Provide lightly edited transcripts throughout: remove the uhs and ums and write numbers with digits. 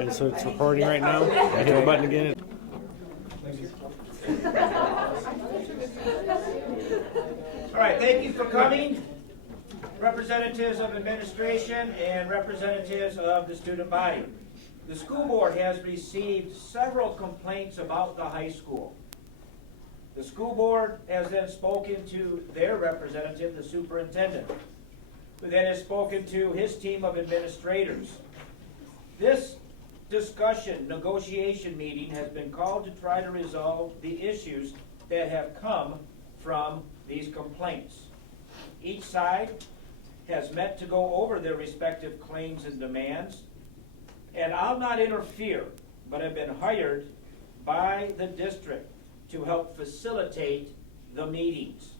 And so it's recording right now. I hit the button again. All right, thank you for coming, representatives of administration and representatives of the student body. The school board has received several complaints about the high school. The school board has then spoken to their representative, the superintendent, who then has spoken to his team of administrators. This discussion, negotiation meeting has been called to try to resolve the issues that have come from these complaints. Each side has met to go over their respective claims and demands, and I'll not interfere, but have been hired by the district to help facilitate the meetings.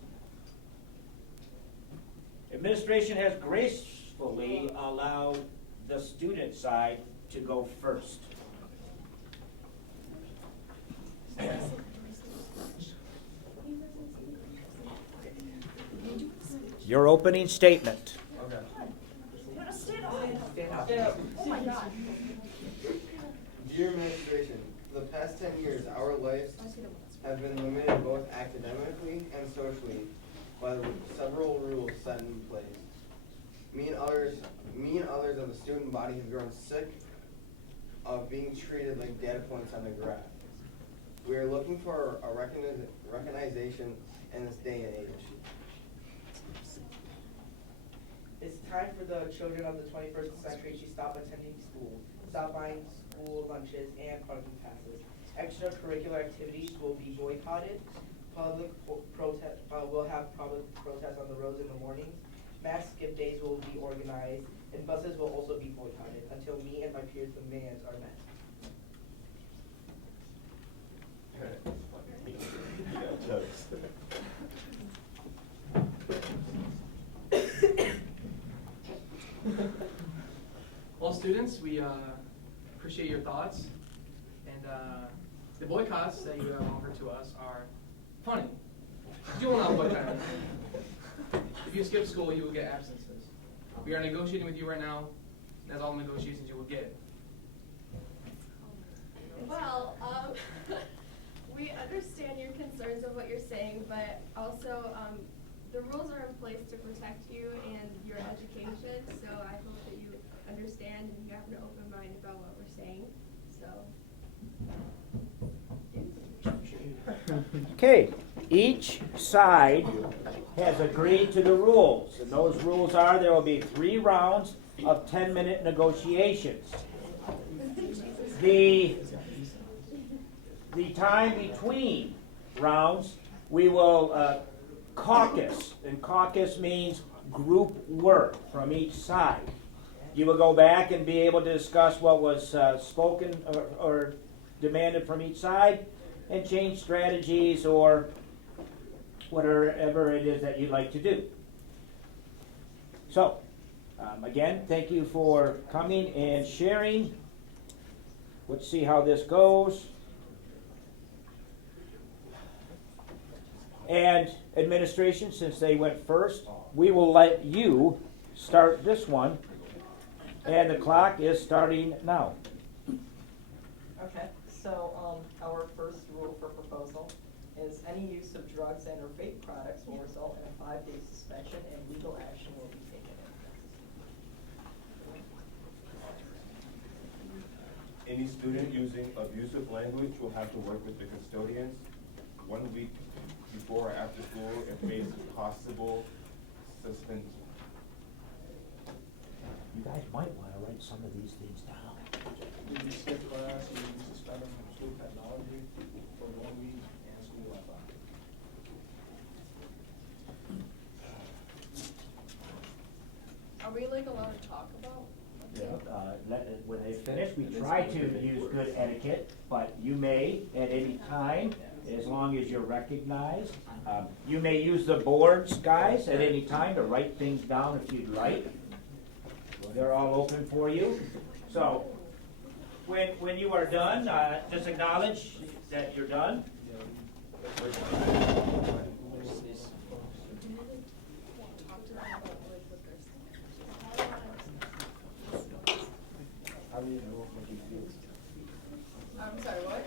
Administration has gracefully allowed the student side to go first. Your opening statement. Dear administration, for the past 10 years, our lives have been limited both academically and socially by the several rules set in place. Me and others of the student body have grown sick of being treated like data points on the graph. We are looking for a recognition in this day and age. It's time for the children of the 21st century to stop attending school, stop buying school lunches and parking passes. Extracurricular activities will be boycotted. We'll have public protests on the roads in the mornings. Mass skip days will be organized, and buses will also be boycotted until me and my peers' demands are met. Well, students, we appreciate your thoughts, and the boycotts that you have offered to us are funny. You will not boycott. If you skip school, you will get absences. We are negotiating with you right now. That's all the negotiations you will get. Well, we understand your concerns of what you're saying, but also the rules are in place to protect you and your education, so I hope that you understand and you have an open mind about what we're saying. So. Okay, each side has agreed to the rules, and those rules are there will be 3 rounds of 10-minute negotiations. The time between rounds, we will caucus, and caucus means group work from each side. You will go back and be able to discuss what was spoken or demanded from each side and change strategies or whatever it is that you'd like to do. So, again, thank you for coming and sharing. Let's see how this goes. And administration, since they went first, we will let you start this one. And the clock is starting now. Okay, so our first rule for proposal is any use of drugs and or vape products will result in a 5-day suspension and legal action will be taken. Any student using abusive language will have to work with the custodians 1 week before or after school and face possible suspension. You guys might want to write some of these things down. If you skip class, you can suspend them from school technology for 1 week and school Wi-Fi. Are we like allowed to talk about? When they finish, we try to use good etiquette, but you may at any time, as long as you're recognized. You may use the boards, guys, at any time to write things down if you'd like. They're all open for you. So, when you are done, just acknowledge that you're done. How do you know what you feel? I'm sorry, what?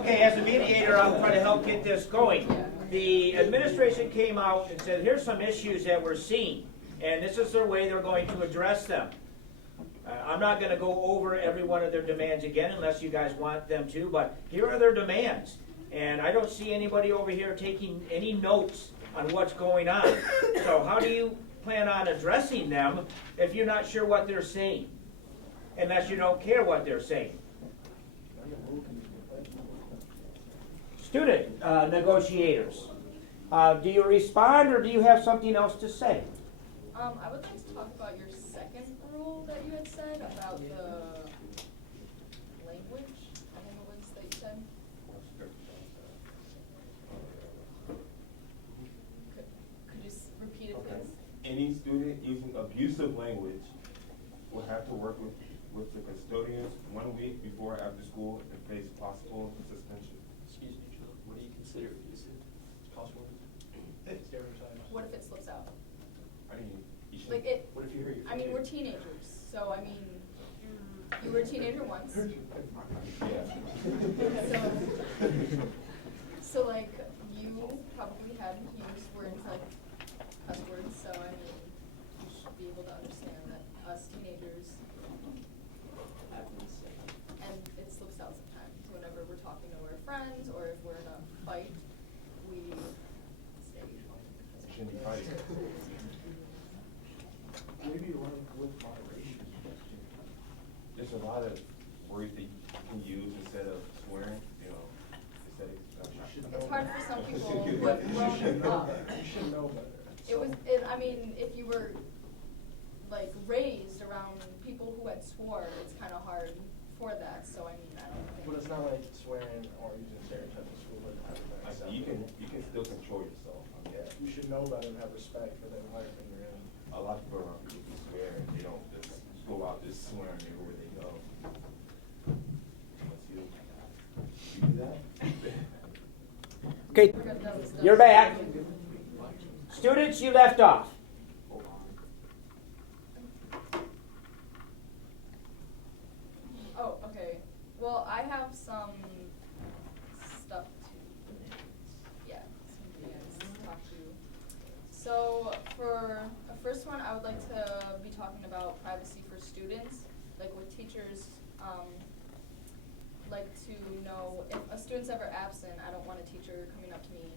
Okay, as a mediator, I'll try to help get this going. The administration came out and said, here's some issues that we're seeing, and this is their way they're going to address them. I'm not going to go over every one of their demands again unless you guys want them to, but here are their demands. And I don't see anybody over here taking any notes on what's going on. So how do you plan on addressing them if you're not sure what they're saying? Unless you don't care what they're saying. Student negotiators, do you respond or do you have something else to say? I would like to talk about your second rule that you had said about the language. I think it was that you said. Could you repeat it, please? Any student using abusive language will have to work with the custodians 1 week before or after school and face possible suspension. Excuse me, what do you consider abusive? It's possible. Stereotypes. What if it slips out? I mean, you should. Like it. What if you hurt your I mean, finger? we're teenagers, so I mean, you were a teenager once. Yeah. So like you probably had used words like cuss words. So I mean, you should be able to understand that us teenagers, and it slips out sometimes. Whenever we're talking to our friends, or if we're in a fight, we stay home. You shouldn't be fighting. Maybe you run with moderation. There's a lot of words that you can use instead of swearing, you know, instead of. It's hard for some people who have grown up. You should know better. I mean, if you were like raised around people who had swore, it's kind of hard for that. So I mean, I don't think. But it's not like swearing or using stereotypes in school doesn't have to be Like, acceptable. you can still control yourself. Yeah, you should know better and have respect for the environment you're in. A lot of people around people who swear and they don't just go out just swearing everywhere they go. Unless you do that. Okay, you're back. Students, you left off. Oh, okay. Well, I have some stuff to, some things to talk to. So for the first one, I would like to be talking about privacy for students. Like with teachers, like to know if a student's ever absent, I don't want a teacher coming up to me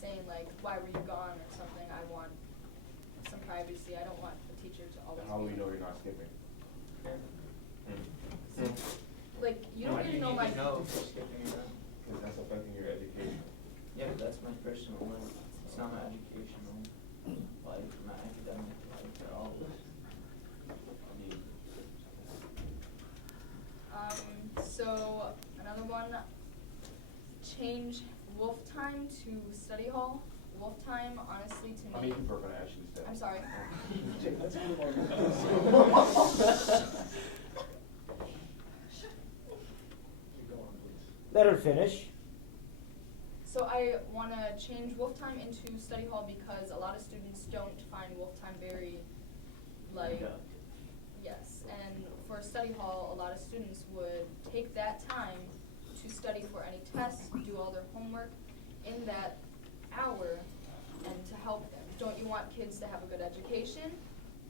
saying like, why were you gone or something. I want some privacy. I don't want the teacher to always How will be you know you're not skipping? like, you don't even know my... Because that's affecting your education. Yeah, but that's my personal life. It's not my educational life, my academic life at all. So another one, change wolf time to study hall. Wolf time, honestly, to me. How many people are going to actually stay? I'm sorry. Let's move on. Keep going, please. Let her finish. So I want to change wolf time into study hall because a lot of students don't find wolf time very, like, yes. And for study hall, a lot of students would take that time to study for any tests, do all their homework in that hour, and to help them. Don't you want kids to have a good education?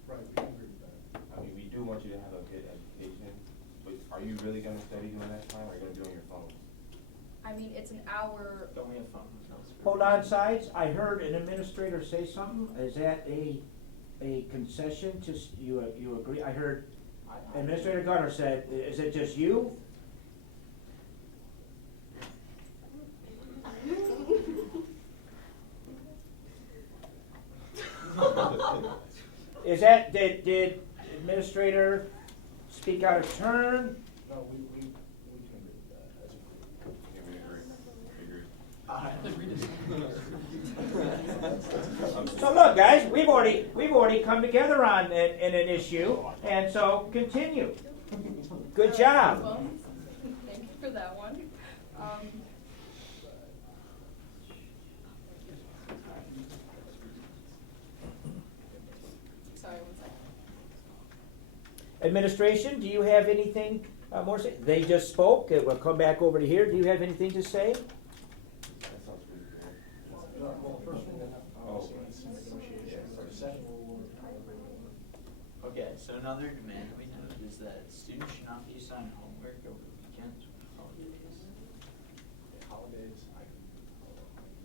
Right, we agree with that. I mean, we do want you to have a good education, but are you really going to study during that time, or are you going to be on your phone? I mean, it's an hour. Don't we have fun? Hold on, sides. I heard an administrator say something. Is that a concession to, you agree? I heard Administrator Gunner said, is it just you? Is that, did Administrator speak out of turn? No, we can agree with that as a group. Yeah, we agree. So look, guys, we've already come together on an issue, and so continue. Good job. Well, thank you for that one. Sorry, one second. Administration, do you have anything more to say? They just spoke, we'll come back over to here. Do you have anything to say? That sounds pretty good. Well, first rule, obviously, it's negotiations, or second rule, Okay, so another demand we note is that students should not be assigned homework over the weekends or holidays. holidays,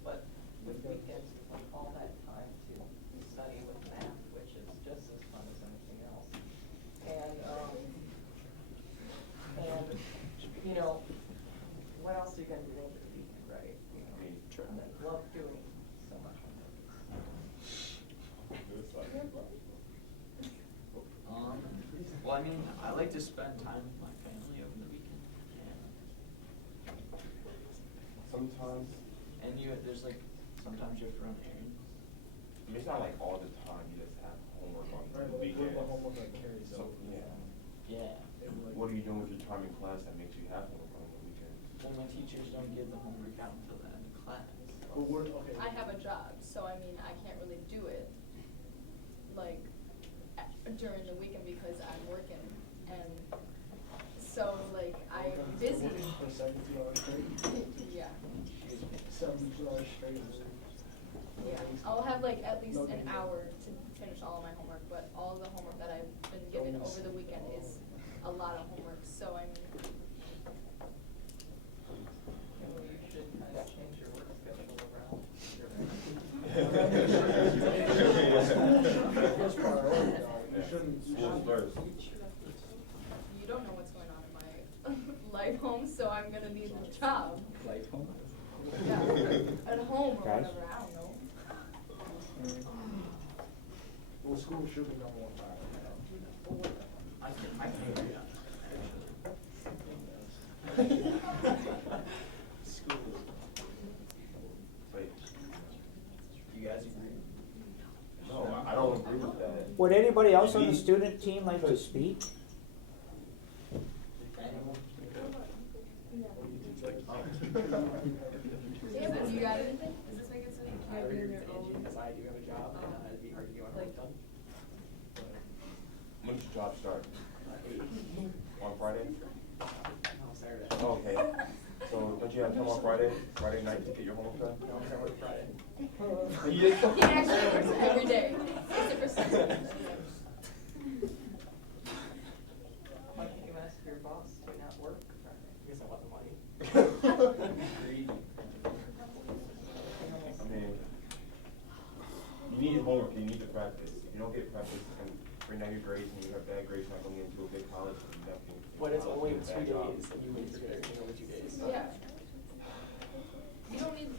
But with weekends, it's like all that time to study with math, which is just as fun as anything else. And, you know, what else are you gonna do over the weekend, right? You know, and I love doing so much on Well, I mean, I like to spend time with my family over the weekend, Sometimes, and there's like, sometimes you have to run errands. I mean, it's not like all the time you just have homework on right, the but weekends. the homework like carries So, over. yeah. Yeah. What are you doing with your time in class that makes you have homework on the weekends? Well, my teachers don't give the homework out until the end of class. But we're, okay. I have a job, so I mean, I can't really do it, like, during the weekend because I'm working, and so, like, I'm busy. Working for 72 hours straight? Yeah, 72 hours straight. yeah. I'll have like at least an hour to finish all of my homework, but all of the homework that I've been given over the weekend is a lot of homework, so I mean, Maybe you should kind of change your work schedule around. First priority, you shouldn't. School first. you don't know what's going on in my life home, so I'm gonna need a job. Life home? Yeah, at home or Guys? whatever, I don't know. Well, school should be number one priority. I can agree on that, actually. School. Wait, You guys agree? no, I don't agree with that. Would anybody else on the student team like to speak? Anyone? David, you got anything? Is this making sense? I agree with Angie, because I do have a job, and it'd be hard to get my work done. When does your job start? 8. On Friday? No, Saturday. Oh, okay. So don't you have time on Friday night to get your homework done? No, I work Friday. He actually works every day, 60%. Why can't you ask your boss to not work Friday? Because I want the money. Greedy. I mean, you need homework, you need to practice. If you don't get practice, and bring down your grades, and you have bad grades, you're not going into a big college, and you definitely. But it's only get a 2 bad job. days, and you wait for everything over 2 days. Yeah. You don't need,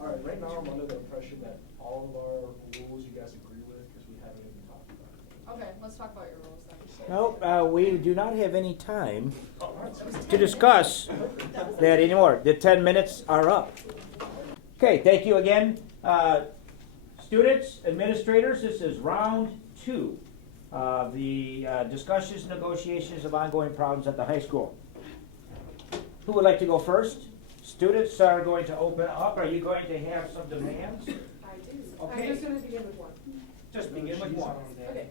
All right, right now I'm under the impression that all of our rules you guys agree with, because we haven't even talked about it. okay, let's talk about your rules then. No, we do not have any time to discuss that anymore. The 10 minutes are up. Okay, thank you again. Students, administrators, this is round 2 of the discussions and negotiations of ongoing problems at the high school. Who would like to go first? Students are going to open up. Are you going to have some demands? I do. Okay. I'm just gonna begin with one. Just begin with one. Okay.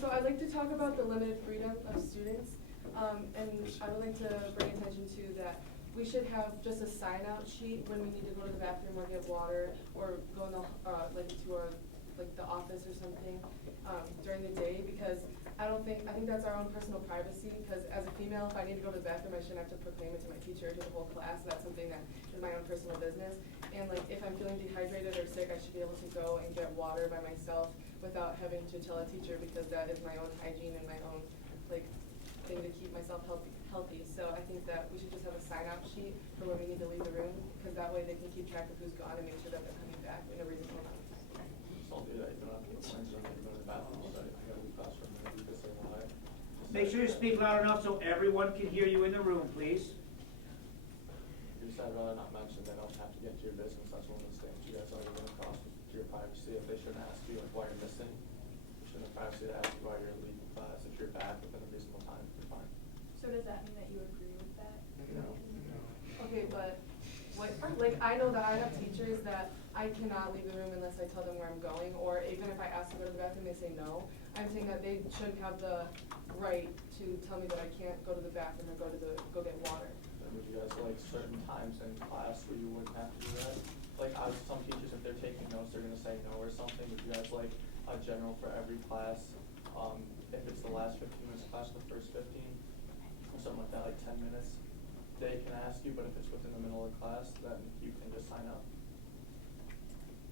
So I'd like to talk about the limited freedom of students. And I would like to bring attention to that we should have just a sign-out sheet when we need to go to the bathroom or get water or go in the, like to our, like the office or something, during the day, because I think that's our own personal privacy, because as a female, if I need to go to the bathroom, I shouldn't have to proclaim it to my teacher or to the whole class. That's something that is my own personal business. And like, if I'm feeling dehydrated or sick, I should be able to go and get water by myself without having to tell a teacher, because that is my own hygiene and my own, like, thing to keep myself healthy. So I think that we should just have a sign-out sheet for when we need to leave the room, because that way they can keep track of who's gone and make sure that they're coming back in a reasonable time. I'll do that, you don't have to go friends or anything, go to the bathroom, but I gotta leave classroom, and do this or why. Make sure you speak loud enough so everyone can hear you in the room, please. You just I'd rather not mention, they don't have to get to your business, that's one of those things you guys already run across to your privacy. If they shouldn't ask you like why you're missing, you shouldn't have privacy to ask you why you're leaving class. If you're back within a reasonable time, you're fine. So does that mean that you agree with that? No. Okay, but what, like, I know that I have teachers that I cannot leave the room unless I tell them where I'm going, or even if I ask to go to the bathroom, they say no. I'm saying that they shouldn't have the right to tell me that I can't go to the bathroom or go get water. And would you guys like certain times in class where you wouldn't have to do that? Like, some teachers, if they're taking notes, they're gonna say no or something. Would you guys like a general for every class? If it's the last 15 minutes of class, the first 15, or something like that, like 10 minutes, they can ask you, but if it's within the middle of class, then you can just sign up.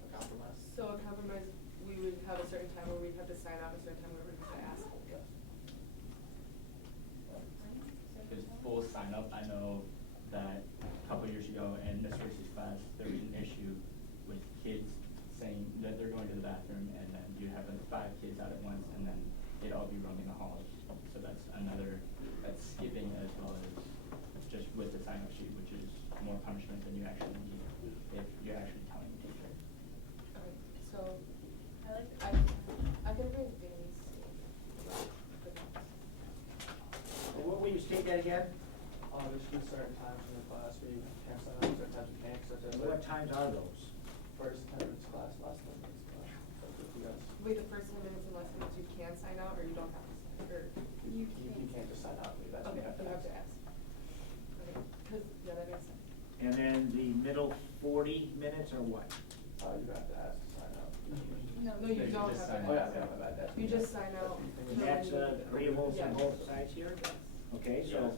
A compromise. So a compromise, we would have a certain time where we'd have to sign up, a certain time where we'd have to ask. Yes. Because full sign up, I know that a couple years ago in Miss Reese's class, there was an issue with kids saying that they're going to the bathroom, and then you have like 5 kids out at once, and then they'd all be roaming the halls. So that's skipping as well as just with the sign up sheet, which is more punishment than you actually need if you're actually telling the teacher. Okay, so I can agree with Danny's. What will you state that again? There should be certain times in the class where you can't sign up, certain times you can't, such as And what times are those? first 10 minutes class, last 10 minutes class. That's what you guys. Wait, the first 10 minutes and less minutes you can sign out, or you don't have to sign, or? You can't just sign out, that's what Okay, you have to you have to ask. ask. Okay, 'cause, yeah, that makes sense. And then the middle 40 minutes or what? You have to ask to sign out. No, you should don't just have to sign ask. Oh, yeah, my bad, that's. You just sign out. And that's agreeable Yeah. from both sides here? Okay, so,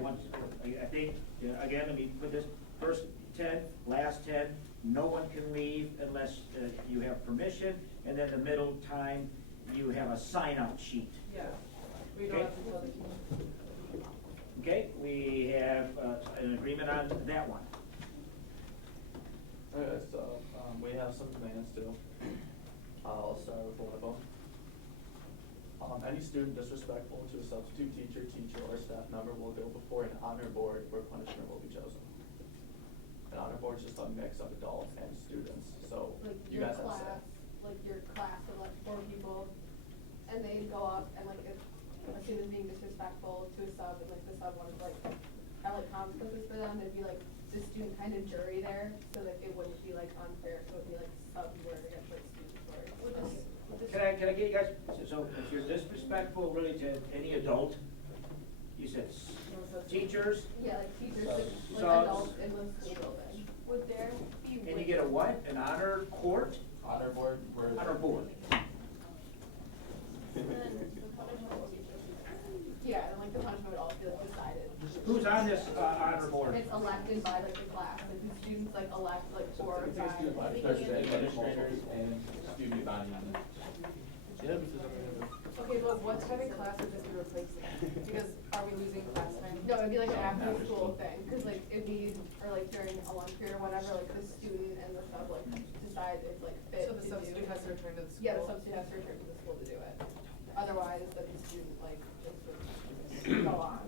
once, I think, again, let me put this, first 10, last 10, no one can leave unless you have permission, and then the middle time, you have a sign-out sheet. Yeah, we don't Okay. have to tell the teacher. Okay, we have an agreement on that one. Okay, so, we have some demands too. I'll start with one of them. Any student disrespectful to a substitute teacher, or staff member will go before an honor board where punishment will be chosen. An honor board is just a mix of adults and students, so Like you your guys have class, said. like your class of like 4 people, and they go up and like if a student's being disrespectful to a sub and like the sub wanted like have like consequences for them, there'd be like the student kind of jury there, so that it wouldn't be like unfair, so it'd be like subs word against like students word. Can I get you guys, so if you're disrespectful really to any adult, you said teachers, Yeah, like teachers, Subs. like Subs. adults in the school building. Would there be? and you get a what, an honor court? Honor board, where. Honor board. Yeah, and like the punishment would all be like decided. Who's on this honor board? It's elected by like the class, like the students like elect like 4 or 5. There's the administrators and student body. Okay, but what kind of class would this be replacing? Because are we losing class time? No, it'd be like an after school thing, cause like it'd be, or like during a lunch period or whatever, like the student and the sub like decide if like fit So the to substitute do. has to return to the school? Yeah, the substitute has to return to the school to do it. Otherwise, then the student like just would go on.